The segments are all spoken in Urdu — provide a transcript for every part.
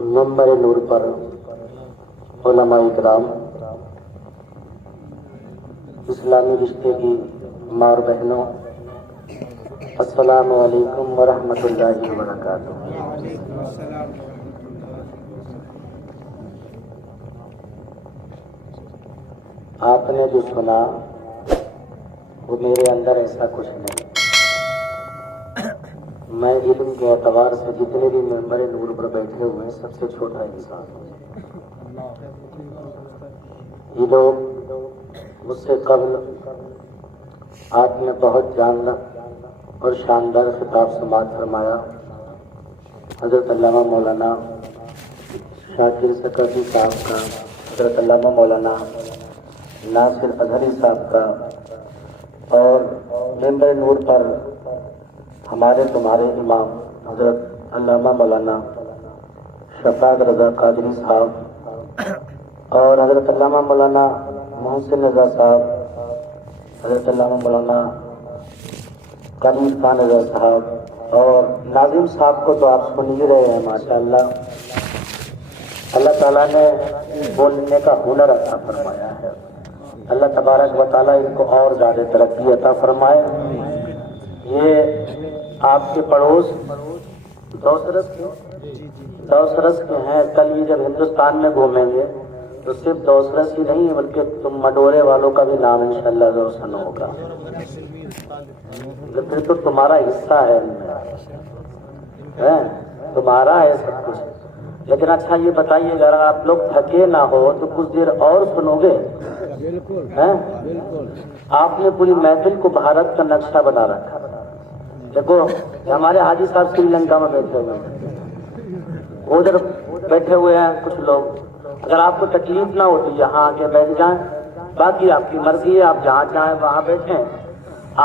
منبر نور پر علماء کرام، اسلامی رشتے کی ماں اور بہنوں، السلام علیکم ورحمۃ اللہ وبرکاتہ۔ آپ نے جو سنا وہ میرے اندر ایسا کچھ نہیں۔ میں علم کے اعتبار سے جتنے بھی ممبر نور پر بیٹھے ہوئے ہیں سب سے چھوٹا انسان ہوں۔ یہ لوگ مجھ سے قبل آپ نے بہت جامع اور شاندار خطاب سماعت فرمایا۔ حضرت علامہ مولانا شاکر سکردی صاحب کا، حضرت علامہ مولانا ناصر اظہری صاحب کا، اور ممبر نور پر ہمارے تمہارے امام حضرت علامہ مولانا شفاعت رضا قادری صاحب اور حضرت علامہ مولانا محسن رضا صاحب، حضرت علامہ مولانا قریب خان رضا صاحب اور ناظم صاحب کو تو آپ سن ہی رہے ہیں۔ ماشاءاللہ اللہ تعالیٰ نے بولنے کا ہنر عطا فرمایا ہے۔ اللہ تبارک و تعالیٰ ان کو اور زیادہ ترقی عطا فرمائے۔ یہ آپ کے پڑوس دوسرس کے ہیں۔ کل یہ جب ہندوستان میں گھومیں گے تو صرف دوسرس ہی نہیں بلکہ تم مڈورے والوں کا بھی نام انشاءاللہ روشن ہوگا۔ پھر تو تمہارا حصہ ہے ان میں، تمہارا ہے سب کچھ۔ لیکن اچھا یہ بتائیے اگر آپ لوگ تھکے نہ ہو تو کچھ دیر اور سنو گے؟ آپ نے پوری محفل کو بھارت کا نقشہ بنا رکھا۔ دیکھو ہمارے حاجی صاحب سری لنکا میں بیٹھے ہوئے ہیں، ادھر بیٹھے ہوئے ہیں کچھ لوگ۔ اگر آپ کو تکلیف نہ ہو تو یہاں آ کے بیٹھ جائیں، باقی آپ کی مرضی ہے، آپ جہاں چاہیں وہاں بیٹھیں۔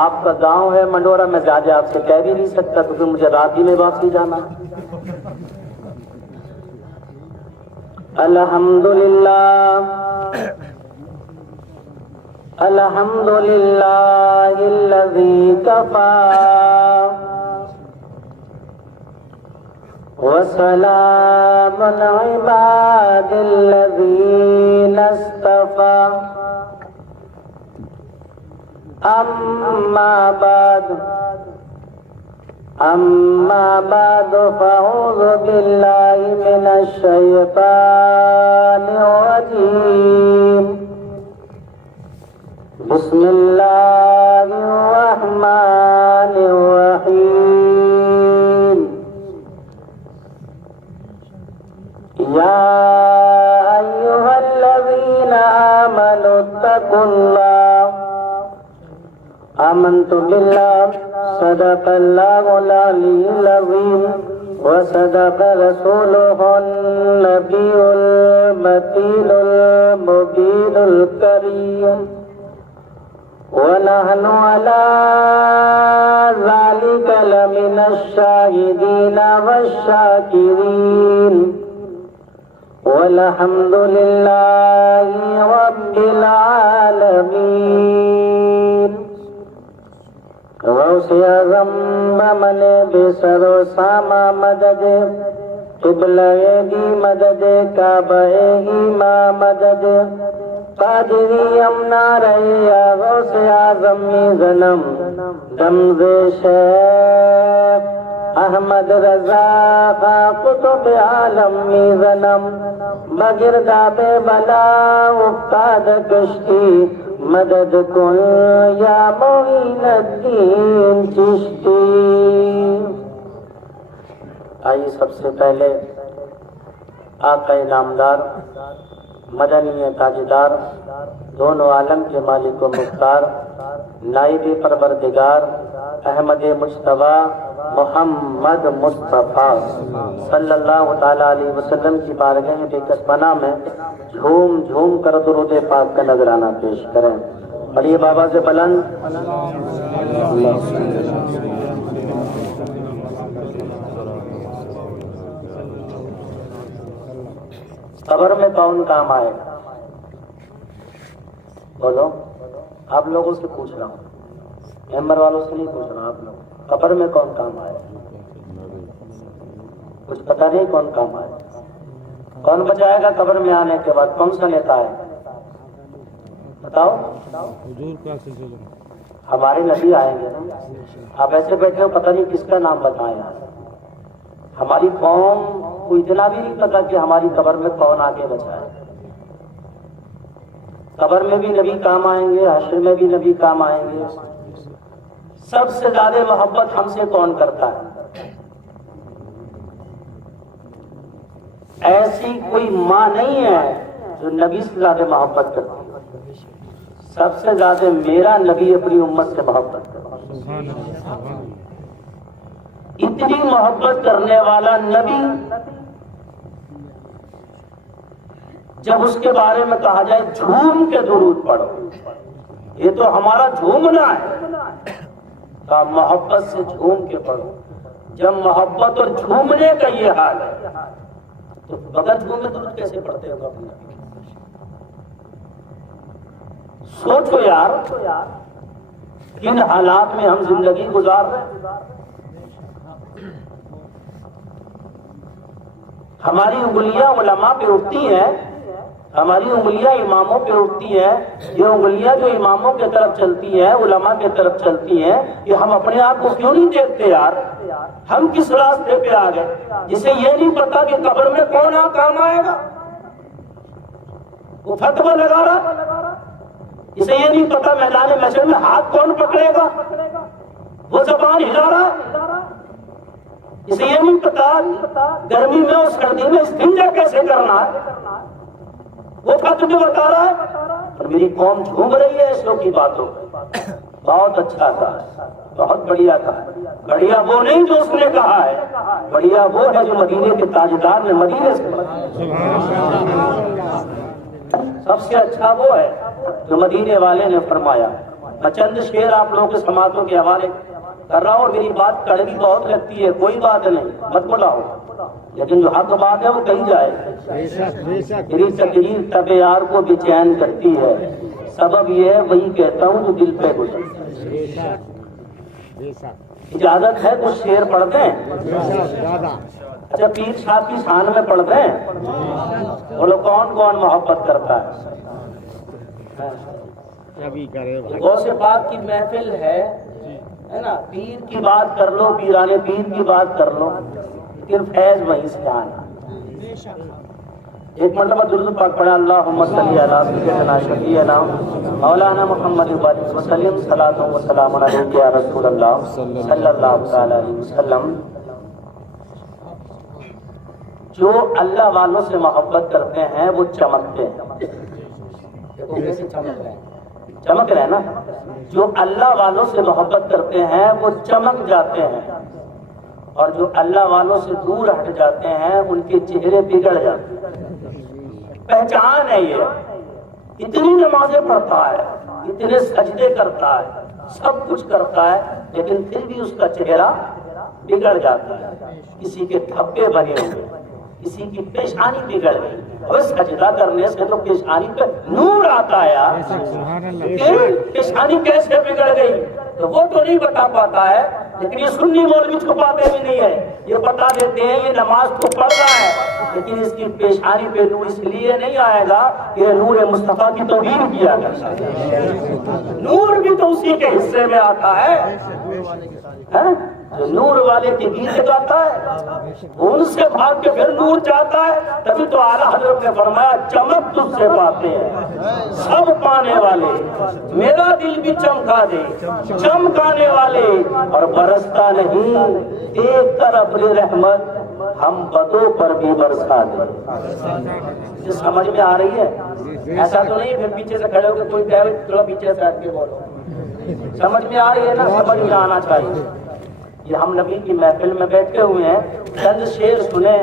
آپ کا گاؤں ہے منڈورا، میں زیادہ آپ سے کہہ بھی نہیں سکتا تو پھر مجھے رات ہی میں واپسی جانا ہے۔ الحمدللہ الحمدللہ الذی کفا وسلام العباد الذین اصطفى اما بعد فاعوذ باللہ من الشیطان الرجیم، بسم اللہ الرحمن الرحیم۔ یا ایہا الذین آمنوا اتقوا اللہ، آمنت باللہ، صدق اللہ العلی العظیم، وصدق رسولہ النبی المتین المبین الکریم، ونحن علی ذلک لمن الشاہدین والشاکرین، والحمد للہ رب العالمین۔ غوث اعظم بمن بسر و ساما مدد، قبلہ دی مدد، کعبہ ایما مدد، قادری امنا رہی یا غوث اعظم میزنم، دمز شیخ احمد رضا قطب عالم میزنم، بگرداب بلا افتاد کشتی، مدد کن یا معین الدین چشتی۔ آئیے سب سے پہلے آقا نامدار، مدنی تاجدار، دونوں عالم کے مالک و مختار، نائب پروردگار احمد مجتبیٰ محمد مصطفیٰ صلی اللہ تعالیٰ علیہ وسلم کی بارگاہ بےکس پناہ میں جھوم جھوم کر درود پاک کا نذرانہ پیش کریں۔ پڑھیے بابا سے بلند۔ قبر میں کون کام آئے گا؟ بولو، آپ لوگوں سے پوچھ رہا ہوں، ممبر والوں سے نہیں پوچھ رہا ہوں، آپ لوگ قبر میں کون کام آئے گا؟ کچھ پتہ نہیں کون کام آئے، کون بچائے گا قبر میں آنے کے بعد، کون سا نیتا ہے بتاؤ؟ حضور کا سلسلہ ہمارے نبی آئیں گے نا، آپ ایسے بیٹھے ہو پتہ نہیں کس کا نام بتائیں یار۔ ہماری قوم کو اتنا بھی نہیں پتا کہ ہماری قبر میں کون آگے بچائے۔ قبر میں بھی نبی کام آئیں گے، حشر میں بھی نبی کام آئیں گے۔ سب سے زیادہ محبت ہم سے کون کرتا ہے؟ ایسی کوئی ماں نہیں ہے جو نبی سے زیادہ محبت کرتی ہے۔ سب سے زیادہ میرا نبی اپنی امت سے محبت کرتا ہے۔ سبحان اللہ سبحان اللہ۔ اتنی محبت کرنے والا نبی، جب اس کے بارے میں کہا جائے جھوم کے درود پڑھو، یہ تو ہمارا جھومنا ہے، کہا محبت سے جھوم کے پڑھو۔ جب محبت اور جھومنے کا یہ حال ہے تو بغیر جھومے درود کیسے پڑھتے ہو اپنے نبی؟ سوچو یار، کن حالات میں ہم زندگی گزار رہے ہیں۔ ہماری انگلیاں علماء پہ اٹھتی ہیں، ہماری انگلیاں اماموں پہ اٹھتی ہیں۔ یہ انگلیاں جو اماموں کی طرف چلتی ہیں، علماء کی طرف چلتی ہیں، یہ ہم اپنے آپ کو کیوں نہیں دیکھتے یار؟ ہم کس راستے پہ آ گئے جسے یہ نہیں پتا کہ قبر میں کون کام آئے گا؟ وہ فتویٰ لگا رہا، اسے یہ نہیں پتا میدان محشر میں ہاتھ کون پکڑے گا، وہ زبان ہلا رہا، اسے یہ نہیں پتا گرمی میں اور سردی میں استنجا کیسے کرنا ہے، وہ فتوے بتا رہا ہے۔ اور میری قوم جھوم رہی ہے اس لوگ کی باتوں پہ۔ بہت اچھا تھا، بہت بڑھیا تھا۔ بڑھیا وہ نہیں جو اس نے کہا ہے، بڑھیا وہ ہے جو مدینے کے تاجدار نے مدینے سے سب سے اچھا وہ ہے جو مدینے والے نے فرمایا۔ میں چند شعر آپ لوگوں کے سماعتوں کے حوالے کر رہا ہوں، اور میری بات کڑوی بہت لگتی ہے، کوئی بات نہیں، مت بلاؤ، لیکن جو حق بات ہے وہ کہی جائے۔ میری تقریر طب یار کو بے چین کرتی ہے، سبب یہ ہے وہی کہتا ہوں جو دل پہ گزرتا۔ اجازت ہے کچھ شعر پڑھ دیں؟ اچھا پیر صاحب کی شان میں پڑھ دیں؟ بولو کون کون محبت کرتا ہے؟ غوث پاک کی محفل ہے نا، پیر کی بات کر لو، پیرانے پیر کی بات کر لو، لیکن فیض وہیں سے آنا۔ ایک مرتبہ درود پاک پڑھا، اللہم صلی علی سیدنا شفیعنا مولانا محمد وسلم، صلاۃ و سلام علیک یا رسول اللہ صلی اللہ تعالی علیہ وسلم۔ جو اللہ والوں سے محبت کرتے ہیں وہ چمکتے ہیں، دیکھو کیسے چمک رہے ہیں، چمک رہے ہیں نا۔ جو اللہ والوں سے محبت کرتے ہیں وہ چمک جاتے ہیں، اور جو اللہ والوں سے دور ہٹ جاتے ہیں ان کے چہرے بگڑ جاتے ہیں۔ پہچان ہے یہ، اتنی نمازیں پڑھتا ہے، اتنے سجدے کرتا ہے، سب کچھ کرتا ہے، لیکن پھر بھی اس کا چہرہ بگڑ جاتا ہے۔ کسی کے دھبے بنے ہوئے، کسی کی پیشانی بگڑ گئی، اور سجدہ کرنے سے تو پیشانی پہ نور آتا ہے یار، پیشانی کیسے بگڑ گئی تو وہ تو نہیں بتا پاتا ہے، لیکن یہ سنی مولوی چھپاتے بھی نہیں ہے، یہ بتا دیتے ہیں یہ نماز تو پڑھ رہا ہے، لیکن اس کی پیشانی پہ نور اس لیے نہیں آئے گا کہ یہ نور مصطفیٰ کی توہین کیا کرتا ہے۔ نور بھی تو اسی کے حصے میں آتا ہے، جو نور والے کے گیت گاتا ہے ان سے بھاگ کے پھر نور چاہتا ہے۔ تبھی تو اعلیٰ حضرت نے فرمایا چمک تجھ سے پاتے ہیں سب پانے والے، میرا دل بھی چمکا دے چمکانے والے، اور برستا نہیں دیکھ کر اپنی رحمت ہم بدوں پر بھی برسا دے۔ سمجھ میں آ رہی ہے؟ ایسا تو نہیں پھر پیچھے سے کھڑے ہو کے کوئی کہے تھوڑا پیچھے سے ہٹ کے بولو، سمجھ میں آ رہی ہے نا؟ سمجھ میں آنا چاہیے۔ یہ ہم نبی کی محفل میں بیٹھے ہوئے ہیں، چند شعر سنے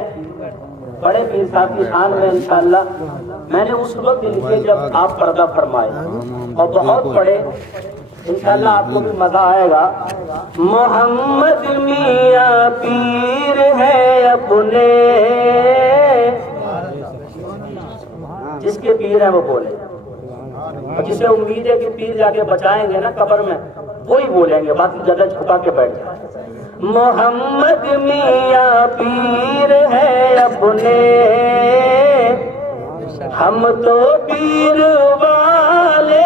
بڑے پیر صاحب کی شان میں انشاءاللہ میں نے اس وقت لکھے جب آپ پردہ فرمائے، اور بہت پڑھے، انشاءاللہ آپ کو بھی مزہ آئے گا۔ محمد میاں پیر ہے اپنے، جس کے پیر ہیں وہ بولے، اور جسے امید ہے کہ پیر جا کے بچائیں گے نا قبر میں، وہی بولیں گے، باقی گردن چھپا کے بیٹھ جائیں۔ محمد میاں پیر ہے اپنے، ہم تو پیر والے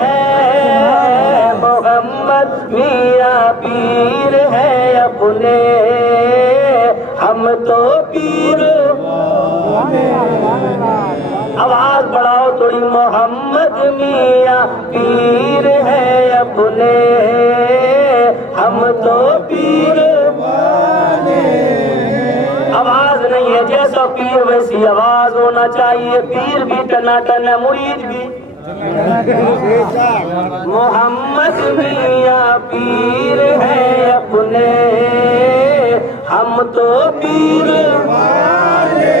ہیں۔ محمد میاں پیر ہے اپنے، ہم تو پیر والے ہیں۔ آواز بڑھاؤ تھوڑی، محمد میاں پیر ہے اپنے، ہم تو پیر والے ہیں۔ آواز نہیں ہے، جیسا پیر ویسی آواز ہونا چاہیے، پیر بھی ٹناٹن ہے، مرید بھی۔ محمد میاں پیر ہے اپنے، ہم تو پیر والے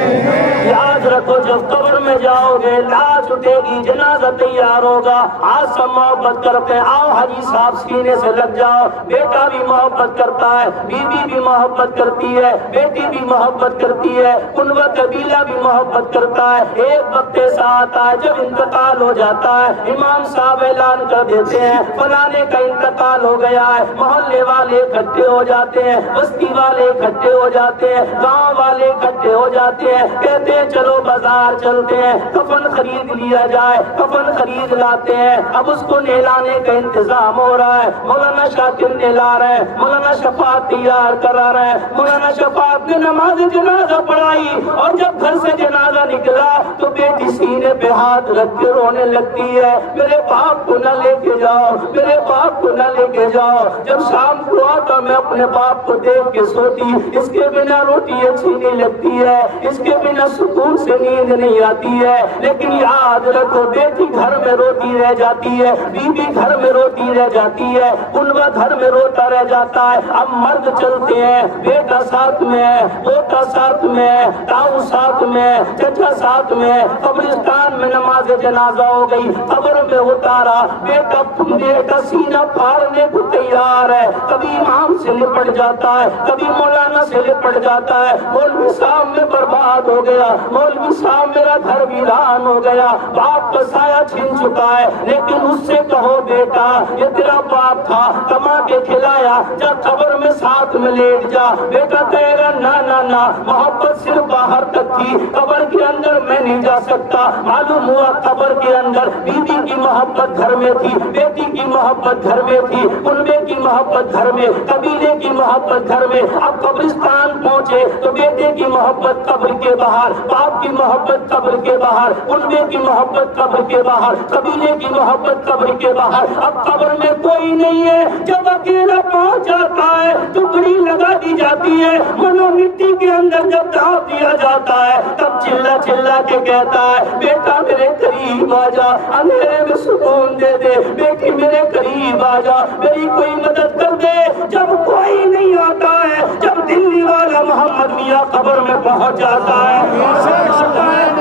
ہیں۔ یاد رکھو جب قبر میں جاؤ گے، لاش اٹھے گی، جنازہ تیار ہوگا، آج سب محبت کرتے ہیں، آؤ حاجی صاحب سینے سے لگ جاؤ۔ بیٹا بھی محبت کرتا ہے، بیوی بھی محبت کرتی ہے، بیٹی بھی محبت کرتی ہے، کنوہ قبیلہ بھی محبت کرتا ہے۔ ایک وقت ایسا آتا ہے جب انتقال ہو جاتا ہے، امام صاحب اعلان کر دیتے ہیں فلانے کا انتقال ہو گیا ہے، محلے والے اکٹھے ہو جاتے ہیں، بستی والے اکٹھے ہو جاتے ہیں، گاؤں والے اکٹھے ہو جاتے ہیں، کہتے ہیں چلو بازار چلتے ہیں، کفن خرید لیا جائے، کفن خرید لاتے ہیں۔ اب اس کو نہلانے کا انتظام ہو رہا ہے، مولانا شاکر نہلا رہے ہیں، مولانا شفاعت تیار کرا رہے ہیں۔ مولانا شفاعت نے نماز جنازہ پڑھائی، اور جب گھر سے جنازہ نکلا تو بیٹی سینے پہ ہاتھ رکھ کے رونے لگتی ہے، میرے باپ کو نہ لے کے جاؤ، میرے باپ کو نہ لے کے جاؤ۔ جب شام کو آتا میں اپنے باپ کو دیکھ کے سوتی، اس کے بنا روٹی اچھی نہیں لگتی ہے، اس کے بنا سکون سے نیند نہیں آتی ہے۔ لیکن یاد رکھو، بیٹی گھر میں روتی رہ جاتی ہے، بیوی گھر میں روتی رہ جاتی ہے، کنوہ گھر میں روتا رہ جاتا ہے۔ اب مرد چلتے ہیں، بیٹا ساتھ میں ہے، پوتا ساتھ میں ہے، تاؤ ساتھ میں ہے، چچا ساتھ میں ہے۔ قبرستان میں نماز جنازہ ہو گئی، قبر میں اتارا، بیٹا سینہ پھاڑنے کو تیار ہے، کبھی امام سے لپٹ جاتا ہے، کبھی مولانا سے لپٹ جاتا ہے، مولوی صاحب میں برباد ہو گیا، مولوی صاحب میرا گھر ویران ہو گیا، باپ کا سایہ چھن چکا ہے۔ لیکن اس سے کہو بیٹا یہ تیرا باپ تھا، کما کے کھلایا، جا قبر میں ساتھ میں لیٹ جا۔ بیٹا کہے گا نا نا نا، محبت صرف باہر تک تھی، قبر کے اندر میں نہیں جا سکتا۔ معلوم ہوا قبر کے اندر بیوی کی محبت گھر میں تھی، بیٹی کی محبت گھر میں تھی، کنبے کی محبت گھر میں، قبیلے کی محبت گھر میں۔ اب قبرستان پہنچے تو بیٹے کی محبت قبر کے باہر، باپ کی محبت قبر کے باہر، کنبے کی محبت قبر کے باہر، قبیلے کی محبت قبر کے باہر۔ اب قبر میں کوئی نہیں ہے، جب اکیلا پہنچ جاتا ہے ٹکڑی لگا دی جاتی ہے، منو مٹی کے اندر جب ڈال دیا جاتا ہے، تب چلا چلا کے کہتا ہے بیٹا میرے قریب آ جا، اندھیرے میں سکون دے دے، بیٹی میرے قریب آ جا، میری کوئی مدد کر دے۔ جب کوئی نہیں آتا ہے، جب دلی والا محمد میاں قبر میں پہنچ جاتا ہے،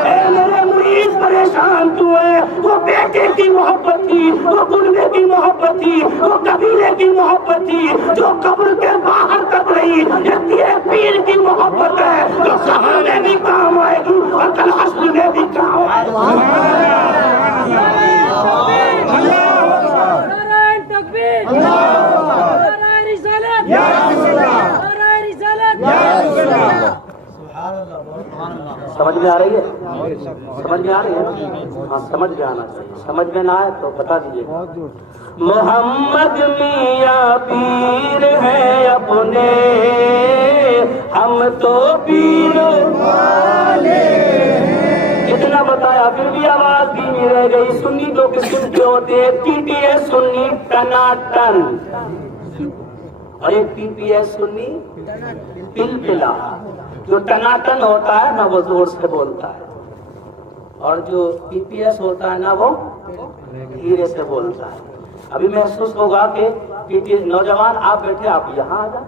اے میرے مرید پریشان کیوں ہے؟ وہ بیٹے کی محبت تھی، وہ کنبے کی محبت تھی، وہ قبیلے کی محبت تھی، جو قبر کے باہر تک رہی۔ یہ تیرے پیر کی محبت ہے جو قبر میں بھی کام آئے گی اور کل حشر میں بھی کام آئے سمجھ میں آ رہی ہے؟ سمجھ میں آ رہی ہے؟ ہاں سمجھ میں آنا چاہیے، سمجھ میں نہ آئے تو بتا دیجیے۔ محمد میاں پیر ہے اپنے، ہم تو پیر والے ہیں۔ اتنا بتایا پھر بھی آواز دھیمی رہ گئی۔ سنی تو قسم کے ہوتے ہیں، پی ٹی ایس سنی ٹناٹن، اور ایک پی پی ایس سنی پلپلا۔ جو ٹناٹن ہوتا ہے نا وہ زور سے بولتا ہے، اور جو پی پی ایس ہوتا ہے نا وہ دھیرے سے بولتا ہے۔ ابھی محسوس ہوگا کہ نوجوان آپ بیٹھے، آپ یہاں آ جاؤ،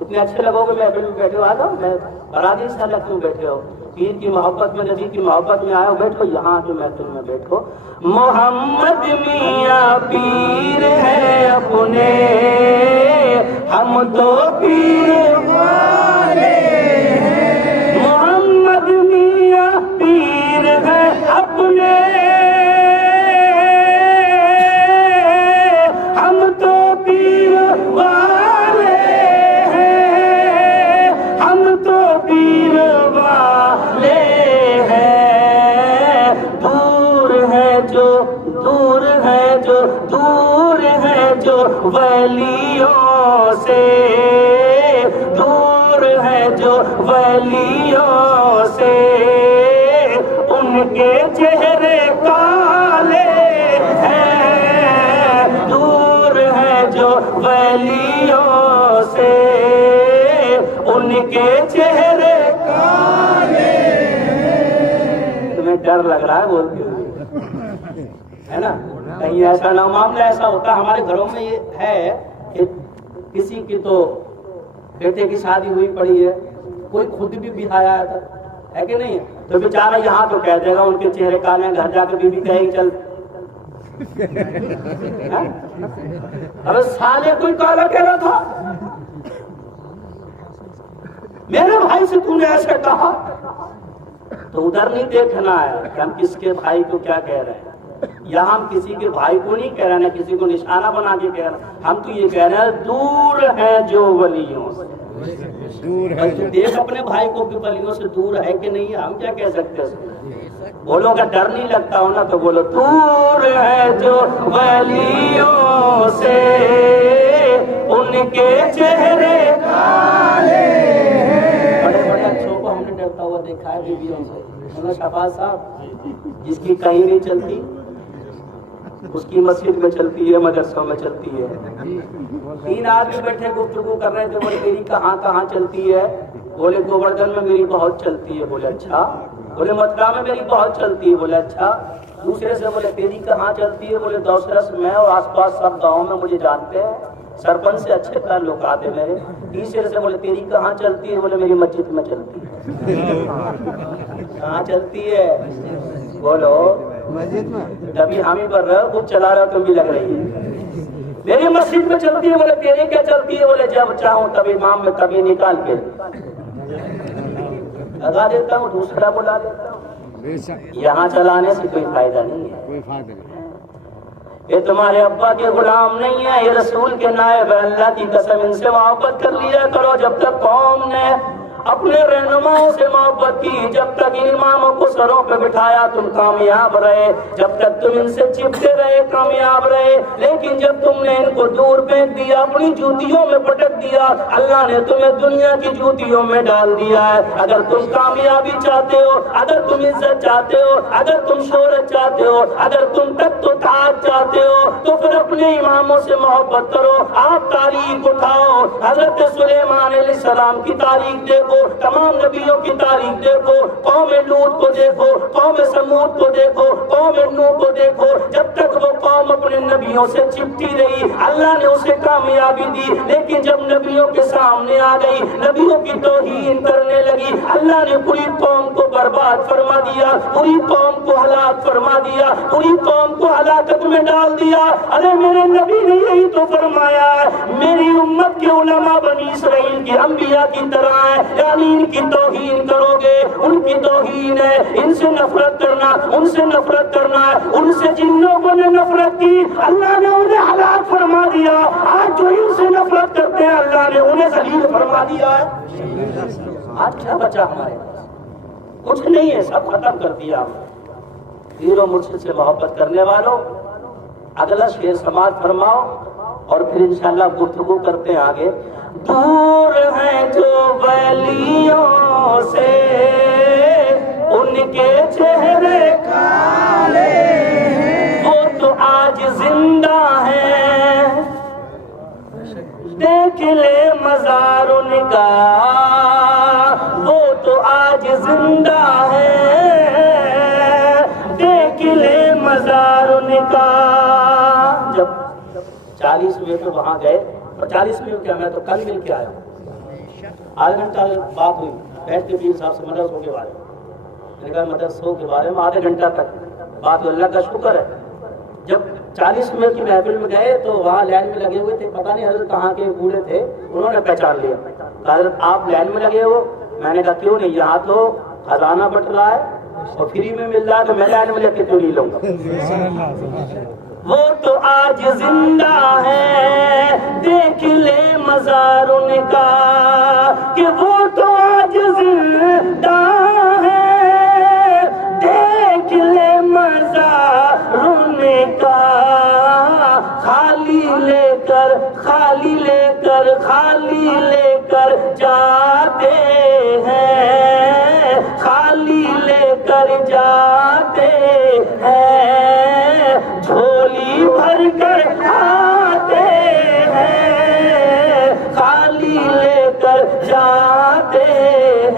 اتنے اچھے لگو گے، میں ابھی بھی بیٹھے ہو، آ جاؤ، میں برادری سے الگ کیوں بیٹھے ہو؟ پیر کی محبت میں، نبی کی محبت میں آئے ہو، بیٹھو یہاں جو محفل میں بیٹھو۔ محمد میاں پیر ہے اپنے، ہم تو پیر والے ہیں۔ محمد میاں پیر ہے اپنے، ہم جو ولیوں سے، دور ہے جو ولیوں سے، ان کے چہرے کالے ہیں، دور ہے جو ولیوں سے، ان کے چہرے کالے ہیں۔ تمہیں ڈر لگ رہا ہے بولتے ہوئے، ہے نا؟ کہیں ایسا نہ معاملہ ایسا ہوتا ہمارے گھروں میں یہ ہے کہ کسی کی تو بیٹے کی شادی ہوئی پڑی ہے، کوئی خود بھی بہایا ہے کہ نہیں؟ تو بیچارہ یہاں تو کہہ دے گا ان کے چہرے کالے ہیں، گھر جا کے بیوی کہے گی چل ارے سالے کوئی کالا کہہ رہا تھا، میرے بھائی سے تو نے ایسے کہا، تو ادھر نہیں دیکھنا ہے کہ ہم کس کے بھائی کو کیا کہہ رہے ہیں۔ یہاں ہم کسی کے بھائی کو نہیں کہہ رہے ہیں، کسی کو نشانہ بنا کے کہہ رہے ہیں، ہم تو یہ کہہ رہے ہیں دور ہے جو ولیوں سے۔ تو دیکھ اپنے بھائی کو کہ ولیوں سے دور ہے کہ نہیں، ہم کیا کہہ سکتے ہیں؟ بولو اگر ڈر نہیں لگتا ہو نا تو بولو دور ہے جو ولیوں سے، ان کے چہرے کالے ہیں۔ بڑے بڑے اچھوں کو ہم نے ڈرتا ہوا دیکھا ہے بیویوں سے۔ شفاعت صاحب جس کی کہیں نہیں چلتی، اس کی مسجد میں چلتی ہے، مدرسوں میں چلتی ہے۔ 3 آدمی بیٹھے گفتگو کر رہے تھے، بولے میری کہاں کہاں چلتی ہے؟ بولے گوبردھن میں میری بہت چلتی ہے، بولے اچھا۔ بولے متھرا میں میری بہت چلتی ہے، بولے اچھا۔ دوسرے سے بولے تیری کہاں چلتی ہے؟ بولے دوسرس میں اور آس پاس سب گاؤں میں مجھے جانتے ہیں، سرپنچ سے اچھے تعلقات ہیں میرے۔ تیسرے سے بولے تیری کہاں چلتی ہے؟ بولے میری مسجد میں چلتی ہے۔ کہاں چلتی ہے؟ بولو مسجد میں۔ تبھی ہم ہی کر رہے ہو، خود چلا رہے ہو تم بھی لگ رہی ہے۔ میری مسجد میں چلتی ہے، بولے تیری کیا چلتی ہے؟ بولے جب چاہوں تب امام میں کبھی نکال کے لگا دیتا ہوں، دوسرا بلا دیتا ہوں۔ یہاں چلانے سے کوئی فائدہ نہیں ہے، کوئی فائدہ نہیں۔ یہ تمہارے ابا کے غلام نہیں ہے، یہ رسول کے نائب ہے۔ اللہ کی قسم ان سے محبت کر لیا کرو۔ جب تک قوم نے اپنے رہنماؤں سے محبت کی، جب تک ان اماموں کو سروں پہ بٹھایا تم کامیاب رہے، جب تک تم ان سے چپتے رہے کامیاب رہے۔ لیکن جب تم نے ان کو دور پھینک دیا، اپنی جوتیوں میں پٹک دیا، اللہ نے تمہیں دنیا کی جوتیوں میں ڈال دیا ہے۔ اگر تم کامیابی چاہتے ہو، اگر تم عزت چاہتے ہو، اگر تم شہرت چاہتے ہو، اگر تم تخت و تاج چاہتے ہو، تو پھر اپنے اماموں سے محبت کرو۔ آپ تاریخ اٹھاؤ، حضرت سلیمان علیہ السلام کی تاریخ دیکھو، تمام نبیوں کی تاریخ دیکھو، قوم لوط کو دیکھو، قوم سمود کو دیکھو، قوم نوح کو دیکھو۔ جب تک وہ قوم اپنے نبیوں سے چپٹی رہی، اللہ نے اسے کامیابی دی۔ لیکن جب نبیوں کے سامنے آ گئی، نبیوں کی توہین کرنے لگی، اللہ نے پوری قوم کو برباد فرما دیا، پوری قوم کو ہلاک فرما دیا، پوری قوم کو ہلاکت میں ڈال دیا۔ ارے میرے نبی نے یہی تو فرمایا ہے، میری امت کے علماء بنی اسرائیل کے انبیاء کی طرح ہیں، یعنی ان کی توہین کرو گے، ان کی توہین ہے، ان سے نفرت کرنا، ان سے نفرت کرنا ہے۔ ان سے جن لوگوں نے نفرت کی، اللہ نے انہیں ہلاک فرما دیا۔ آج جو ان سے نفرت کرتے ہیں، اللہ نے انہیں ذلیل فرما دیا ہے۔ آج کیا بچا ہمارے پاس؟ کچھ نہیں ہے، سب ختم کر دیا ہم نے۔ پیر و مرشد سے محبت کرنے والوں، اگلا شعر سماعت فرماؤ اور پھر انشاءاللہ گفتگو کرتے ہیں آگے۔ دور ہیں جو ولیوں سے، ان کے چہرے کالے ہیں، وہ تو آج زندہ ہیں، دیکھ لے مزار ان کا، وہ تو آج زندہ ہیں، دیکھ لے مزار ان کا۔ جب 40ویں پہ وہاں گئے، اور 40ویں کیا، میں تو کل مل کے آیا ہوں، آدھا گھنٹہ بات ہوئی بیٹھ کے پیر صاحب سے مدرسوں کے بارے میں۔ میں نے کہا مدرسوں کے بارے میں آدھے گھنٹہ تک بات، اللہ کا شکر ہے۔ جب 40ویں کی محفل میں گئے تو وہاں لائن میں لگے ہوئے تھے، پتہ نہیں حضرت کہاں کے بوڑھے تھے، انہوں نے پہچان لیا، کہا حضرت آپ لائن میں لگے ہو؟ میں نے کہا کیوں نہیں، یہاں تو خزانہ بٹ رہا ہے اور فری میں مل رہا ہے، تو میں لائن میں لگ کے کیوں نہیں لوں گا۔ وہ تو آج زندہ ہے، دیکھ لے مزار ان کا، کہ وہ تو آج زندہ ہے، دیکھ لے مزار ان کا۔ خالی خالی لے کر خالی لے کر خالی لے کر جاتے ہیں، خالی لے کر جاتے ہیں، جھولی بھر کر آتے ہیں، خالی لے کر جاتے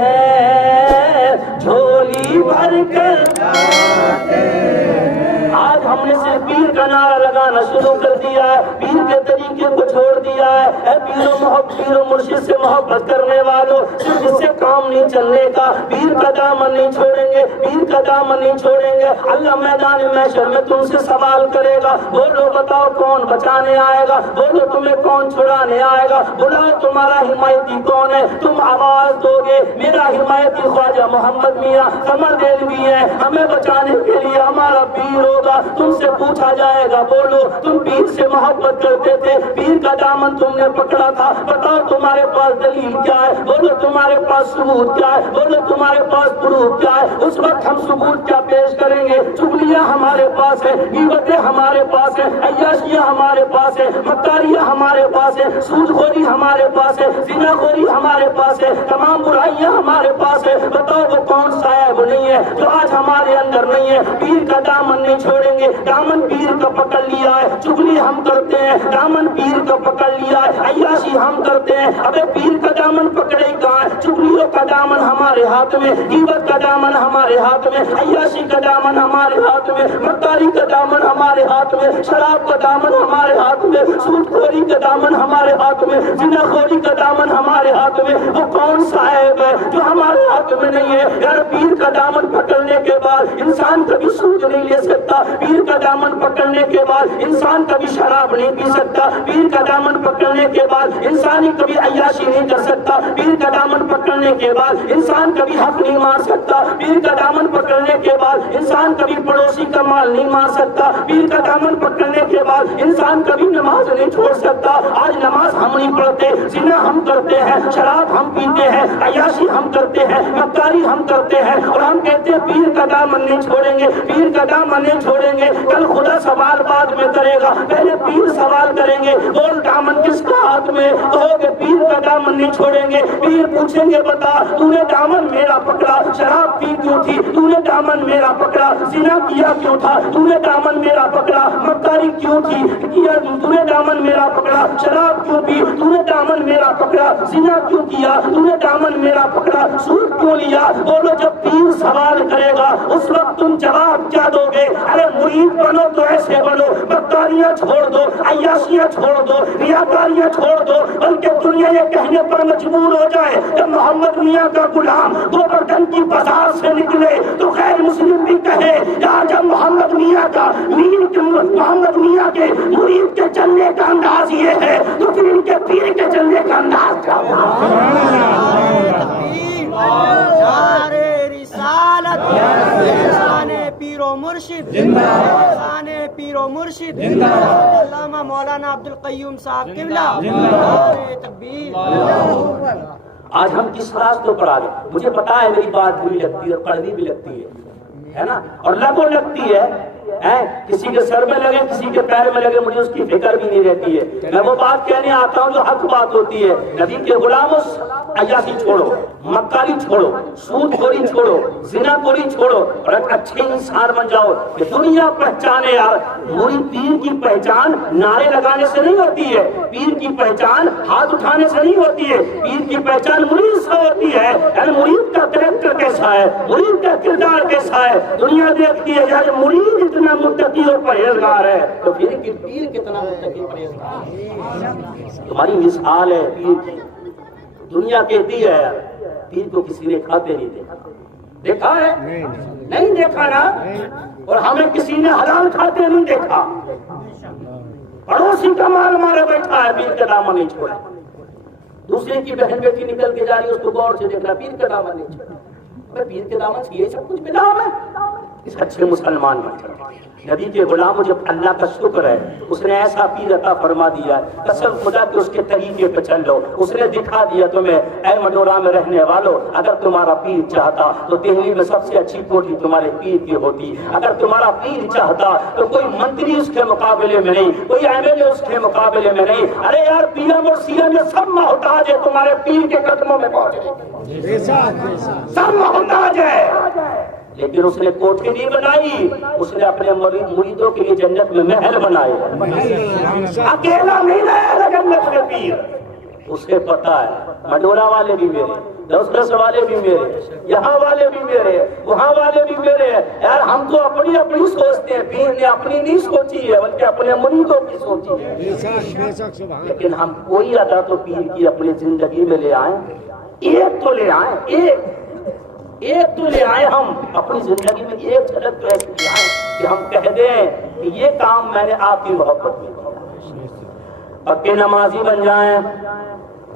ہیں، جھولی بھر کر جاتے ہیں۔ آج ہم نے صرف پیر کا نعرہ لگانا شروع کر دیا ہے، پیر کے طریقے کو چھوڑ دیا ہے۔ اے پیر و مرشد سے محبت کرنے والوں، صرف اس سے کام نہیں چلنے کا، پیر کا دامن نہیں چھوڑیں گے، پیر کا دامن نہیں چھوڑیں گے۔ اللہ میدان محشر میں تم سے سوال کرے گا، بولو بتاؤ کون بچانے آئے گا، بولو تمہیں کون چھڑانے آئے گا، بلاؤ تمہارا حمایتی کون ہے، تم آواز دو گے میرا حمایتی خواجہ محمد میاں قمر دہلوی ہے، ہمیں بچانے کے لیے ہمارا پیر ہوگا۔ تم سے پوچھا جائے گا، بولو تم پیر سے محبت کرتے تھے، پیر کا دامن تم نے پکڑا تھا، بتاؤ تمہارے پاس دلیل کیا ہے، بولو تمہارے پاس ثبوت کیا ہے، بولو تمہارے پاس پروف کیا ہے۔ اس وقت ہم ثبوت کیا پیش کریں گے؟ چغلیاں ہمارے پاس ہیں، غیبتیں ہمارے پاس ہیں، عیاشیاں ہمارے پاس ہیں، مکاریاں ہمارے پاس ہیں، سود خوری ہمارے پاس ہے، زنا خوری ہمارے پاس ہے، تمام برائیاں ہمارے پاس ہے۔ بتاؤ وہ کون سا عیب نہیں ہے جو آج ہمارے اندر نہیں ہے؟ پیر کا دامن نہیں چھوڑیں گے، دامن پیر کا پکڑ لیا ہے، چغلی ہم کرتے ہیں، دامن پیر کا پکڑ لیا ہے، عیاشی ہم کرتے ہیں، ابے پیر کا دامن پکڑے کہاں ہے؟ چغلیوں کا دامن ہمارے ہاتھ میں، غیبت کا دامن ہمارے ہاتھ میں، عیاشی کا دامن ہمارے ہاتھ میں، مکاری کا دامن ہمارے ہاتھ میں، شراب کا دامن ہمارے ہاتھ میں، سود خوری کا دامن ہمارے ہاتھ میں، زنا خوری کا دامن ہمارے ہاتھ میں۔ وہ کون سا عیب ہے جو ہمارے ہاتھ میں نہیں ہے؟ یار پیر کا دامن پکڑنے کے بعد انسان کبھی سود نہیں لے سکتا، پیر کا دامن پکڑنے کے بعد انسان کبھی شراب نہیں پی سکتا، پیر کا دامن پکڑنے کے بعد انسان کبھی عیاشی نہیں کر سکتا، پیر کا دامن پکڑنے کے بعد انسان کبھی حق نہیں مار سکتا، پیر کا دامن پکڑنے کے بعد انسان کبھی پڑوسی کا مال نہیں مار سکتا، پیر کا دامن پکڑنے کے بعد انسان کبھی نماز نہیں چھوڑ سکتا۔ آج نماز ہم نہیں پڑھتے، زنا ہم کرتے ہیں، شراب ہم پیتے ہیں، عیاشی ہم کرتے ہیں، مکاری ہم کرتے ہیں، اور ہم کہتے ہیں پیر کا دامن نہیں چھوڑیں گے، پیر کا دامن نہیں چھوڑیں گے۔ کل خدا سوال بعد میں کرے گا، پہلے پیر سوال کریں گے، بول دامن کس کا ہاتھ میں؟ کہو گے پیر کا دامن نہیں چھوڑیں گے۔ پیر پوچھیں گے بتا تو نے دامن میرا پکڑا، شراب پی کیوں تھی؟ تو نے دامن میرا پکڑا، زنا کیا کیوں تھا؟ تو نے دامن میرا پکڑا، مکاری کیوں تھی کیا؟ تو نے دامن میرا پکڑا، شراب کیوں پی؟ تو نے دامن میرا پکڑا، زنا کیوں کیا؟ تو نے دامن میرا پکڑا، سود کیوں لیا؟ بولو جب پیر سوال کرے گا اس وقت تم جواب کیا دو گے؟ ارے مرید بنو تو ایسے بنو، مکاریاں چھوڑ دو، عیاشیاں چھوڑ دو، ریاکاریاں چھوڑ دو، بلکہ دنیا یہ کہنے پر مجبور ہو جائے کہ محمد میاں کا غلام گوبردھن کی بازار سے نکلے تو غیر مسلم بھی کہے یار جب محمد میاں کا محمد میاں کے مرید کے چلنے کا انداز یہ ہے تو پھر ان کے پیر کے چلنے کا انداز کیا پیر و مرشد احسان پیر و مرشد علامہ مولانا عبدالقیوم صاحب قبلہ تکبیر۔ آج ہم کس راستے پر آ گئے؟ مجھے پتا ہے میری بات بری لگتی ہے اور کڑوی بھی لگتی ہے نا، اور لگو لگتی ہے، کسی کے سر میں لگے کسی کے پیر میں لگے مجھے اس کی فکر بھی نہیں رہتی ہے۔ میں وہ بات کہنے آتا ہوں جو حق بات ہوتی ہے۔ نبی کے غلاموں عیاشی چھوڑو، مکاری چھوڑو، سود خوری چھوڑو، زنا خوری چھوڑو اور ایک اچھے انسان بن جاؤ کہ دنیا پہچانے۔ یار مرید پیر کی پہچان نعرے لگانے سے نہیں ہوتی ہے، پیر کی پہچان ہاتھ اٹھانے سے نہیں ہوتی ہے، پیر کی پہچان مرید سے ہوتی ہے۔ یعنی مرید کا کریکٹر کیسا ہے، مرید کا کردار کیسا ہے، دنیا دیکھتی ہے یار مرید اتنا متقی اور پرہیزگار ہے تو پیر کتنا متقی پرہیزگار۔ تمہاری مثال ہے پیر کی، دنیا کہتی ہے یار پیر کو کسی نے کھاتے نہیں دیکھا، دیکھا ہے نہیں دیکھا نا، اور ہمیں کسی نے حلال کھاتے نہیں دیکھا، پڑوسی کا مال مارے بیٹھا ہے، پیر کا دامن نہیں چھوڑا، دوسرے کی بہن بیٹی نکل کے جا رہی ہے اس کو غور سے دیکھنا، پیر کا دامن نہیں چھوڑا۔ پیر کے دامن سے یہ سب کچھ ملا ہے، اس اچھے مسلمان بن جائے۔ نبی کے غلاموں جب اللہ کا شکر ہے، اس نے ایسا پیر عطا فرما دیا ہے، قسم خدا کہ اس کے طریقے پہ چل لو۔ اس نے دکھا دیا تمہیں، اے مڈورا میں رہنے والوں، اگر تمہارا پیر چاہتا تو دہلی میں سب سے اچھی کوٹھی تمہارے پیر کی ہوتی۔ اگر تمہارا پیر چاہتا تو کوئی منتری اس کے مقابلے میں نہیں، کوئی ایم ایل اے اس کے مقابلے میں نہیں۔ ارے یار پی ایم اور سی ایم سب محتاج ہے تمہارے پیر کے قدموں میں پہنچے، سب محتاج ہے۔ لیکن اس نے کوٹھی نہیں بنائی، اس نے اپنے مریدوں کے لیے جنت میں محل بنائے۔ اکیلا نہیں رہے جنت میں پیر، اسے پتا ہے مڈورا والے بھی میرے، دس والے بھی میرے، یہاں والے بھی میرے، وہاں والے بھی میرے۔ یار ہم تو اپنی اپنی سوچتے ہیں، پیر نے اپنی نہیں سوچی ہے بلکہ اپنے مریدوں کی سوچی ہے۔ لیکن ہم کوئی ادا تو پیر کی اپنی زندگی میں لے آئیں، ایک تو لے آئیں، ایک تو لے آئے ہم اپنی زندگی میں، ایک جھلک تو ایسی لے آئے کہ ہم کہہ دیں کہ یہ کام میں نے آپ کی محبت میں کیا۔ پکے نمازی بن جائیں،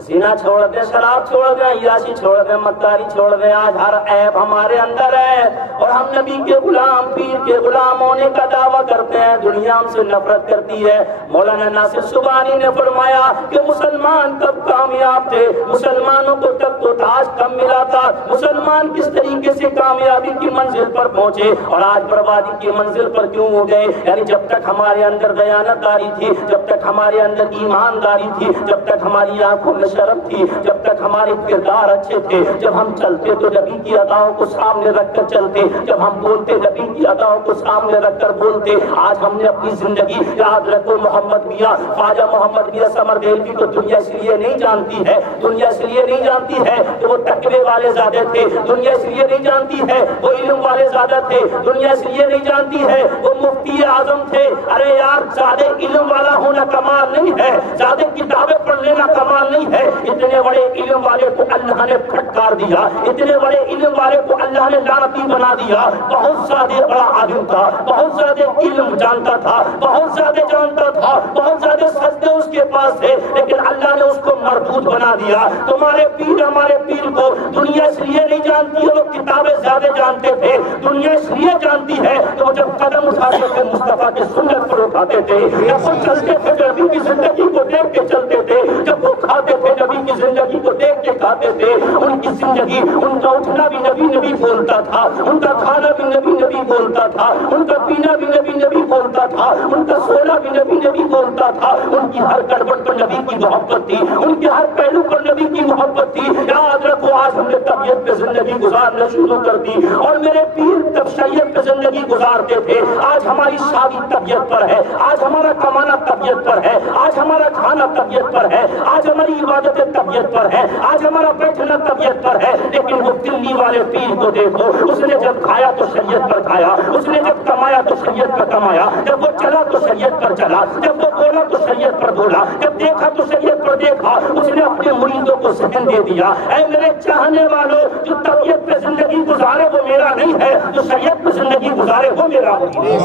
زنا چھوڑ دیں، شراب چھوڑ دیں، عیاشی چھوڑ دیں، مکاری چھوڑ دیں۔ آج ہر عیب ہمارے اندر ہے اور ہم نبی کے غلام، پیر کے غلام ہونے کا دعویٰ کرتے ہیں، دنیا ہم سے نفرت کرتی ہے۔ مولانا ناصر سبحانی نے فرمایا کہ مسلمان کب کامیاب تھے، مسلمانوں کو تب تو تاج کم ملا تھا، مسلمان کس طریقے سے کامیابی کی منزل پر پہنچے اور آج بربادی کی منزل پر کیوں ہو گئے۔ یعنی جب تک ہمارے اندر دیانت داری تھی، جب تک ہمارے اندر ایمانداری تھی، جب تک ہماری آنکھوں میں شرم تھی، جب تک ہمارے کردار اچھے تھے، جب ہم چلتے تو نبی کی اداؤں کو سامنے رکھ کر چلتے، جب ہم بولتے نبی کی اداؤں کو سامنے رکھ کر بولتے۔ آج ہم نے اپنی زندگی، یاد رکھو محمد میاں، خواجہ محمد میاں سمر دہلوی کو دنیا اس لیے نہیں جانتی ہے، دنیا اس لیے نہیں جانتی ہے کہ وہ تقوی والے زیادہ تھے، دنیا اس لیے نہیں جانتی ہے وہ علم والے زیادہ تھے، دنیا اس لیے نہیں جانتی ہے وہ مفتی اعظم تھے۔ ارے یار زیادہ علم والا ہونا کمال نہیں ہے، زیادہ کتابیں پڑھ لینا کمال نہیں ہے۔ اتنے بڑے علم والے کو اللہ نے پھٹکار دیا، اتنے بڑے علم والے کو اللہ نے لعنتی بنا دیا۔ بہت زیادہ بڑا عالم تھا، بہت زیادہ علم جانتا تھا، بہت زیادہ جانتا تھا، بہت زیادہ سجدے اس کے پاس تھے، لیکن اللہ نے اس کو مردود بنا دیا۔ تمہارے پیر، ہمارے پیر کو دنیا اس لیے نہیں جانتی ہے وہ کتابیں زیادہ جانتے تھے، دنیا اس لیے جانتی ہے کہ وہ جب قدم اٹھاتے تھے مصطفیٰ کی سنت پر اٹھاتے تھے، جب وہ چلتے تھے نبی کی زندگی کو دیکھ کے چلتے تھے، جب وہ کھاتے تھے نبی کی زندگی کو دیکھ کے کھاتے تھے۔ ان کی زندگی، ان کا اٹھنا بھی نبی نبی بولتا تھا، ان کا کھانا بھی نبی نبی بولتا تھا، ان کا پینا بھی نبی نبی بولتا تھا، ان کا سونا بھی نبی نبی بولتا تھا۔ ان کی ہر گڑبڑ پر نبی کی محبت تھی، ان کے ہر پہلو پر نبی کی محبت تھی۔ یاد رکھو آج ہم نے طبیعت پہ زندگی گزارنا شروع کر دی اور میرے پیر تب شریعت پہ زندگی گزارتے تھے۔ آج ہماری شادی طبیعت پر ہے، آج ہمارا کمانا طبیعت پر ہے، آج ہمارا کھانا طبیعت پر ہے، آج ہماری عبادت طبیعت پر ہے، آج ہمارا بیٹھنا طبیعت پر ہے۔ لیکن وہ دلی والے پیر کو دیکھو، اس نے جب کھایا تو شریعت پر کھایا، اس نے جب کمایا تو شریعت پر کمایا، جب وہ چلا تو شریعت پر چلا، جب وہ بولا تو شریعت پر بولا، جب دیکھا تو شریعت پر دیکھا۔ اس نے اپنے مریدوں کو ذہن دے دیا، اے میرے چاہنے والوں، جو طبیعت پہ زندگی گزارے وہ میرا نہیں ہے، جو شریعت پہ زندگی گزارے وہ میرا ہوگی۔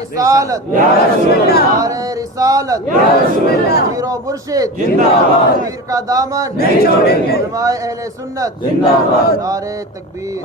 رسالت، رسالت، پیر و مرشد پیر کا دامن علماء اہل سنت، نعرہ تکبیر۔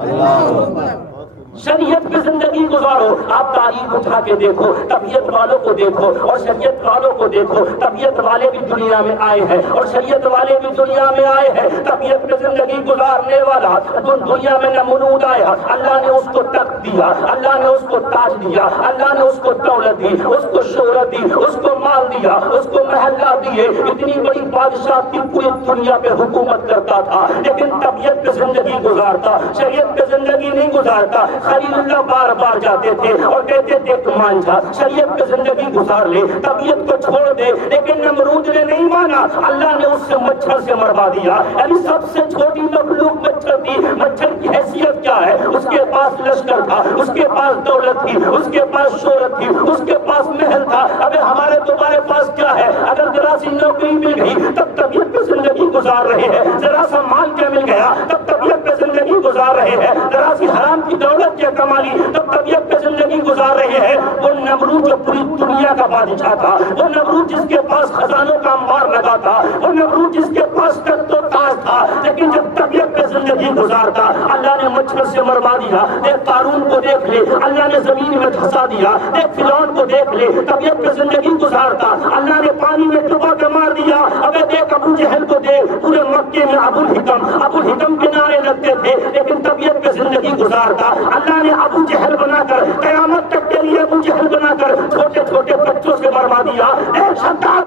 شریعت پہ زندگی گزارو۔ آپ تاریخ اٹھا کے دیکھو، طبیعت والوں کو دیکھو اور شریعت والوں کو دیکھو۔ طبیعت والے بھی دنیا میں آئے ہیں اور شریعت والے بھی دنیا میں آئے ہیں۔ طبیعت پہ زندگی گزارنے والا دنیا میں نمرود آیا، اللہ نے اس کو تخت دیا، اللہ نے اس کو تاج دیا، اللہ نے اس کو دولت دی، اس کو شہرت دی، اس کو مال دیا، اس کو محلہ دیے۔ اتنی بڑی بادشاہ کی پوری دنیا پہ حکومت کرتا تھا، لیکن طبیعت پہ زندگی گزارتا، شریعت پہ زندگی نہیں گزارتا۔ خلیل اللہ بار بار جاتے تھے اور کہتے تھے مانجھا شریعت پہ زندگی گزار لے، طبیعت کو چھوڑ دے، لیکن نمرود نے نہیں مانا، اللہ نے اس سے مچھر سے مروا دیا۔ یعنی سب سے چھوٹی مخلوق مچھر تھی، مچھر کی حیثیت کیا ہے؟ اس کے پاس لشکر تھا، اس کے پاس دولت تھی، اس کے پاس شہرت تھی، اس کے پاس محل تھا۔ ابے ہمارے تمہارے پاس کیا ہے؟ اگر ذرا سی نوکری مل گئی تب طبیعت پہ زندگی گزار رہے ہیں، ذرا سا مال کیا مل گیا تب طبیعت پہ زندگی گزار رہے ہیں، ذرا سی حرام کی دولت کیا کما لی تب طبیعت پہ زندگی گزار رہے ہیں، وہ نمرود جو پوری دنیا کا بادشاہ تھا، وہ نمرود جس کے پاس خزانوں کا انبار لگا تھا، وہ نمرود جس کے پاس تخت و تاج تھا، لیکن جب طبیعت پہ زندگی گزارتا اللہ نے مچھر سے مروا دیا۔ ایک قارون کو دیکھ لے، اللہ نے زمین میں دھسا دیا۔ ایک فرعون کو دیکھ لے، طبیعت پہ زندگی گزارتا اللہ نے پانی میں ڈبا کے مار دیا۔ اب دیکھ ابو جہل کو دیکھ، پورے مکے میں ابو الحکم کے نعرے لگتے تھے، لیکن طبیعت پہ زندگی گزارتا اللہ نے ابو جہل بنا کر قیامت تک کے لیے ابو جہل بنا کر چھوٹے چھوٹے بچوں سے مروا دیا۔ ایک شداد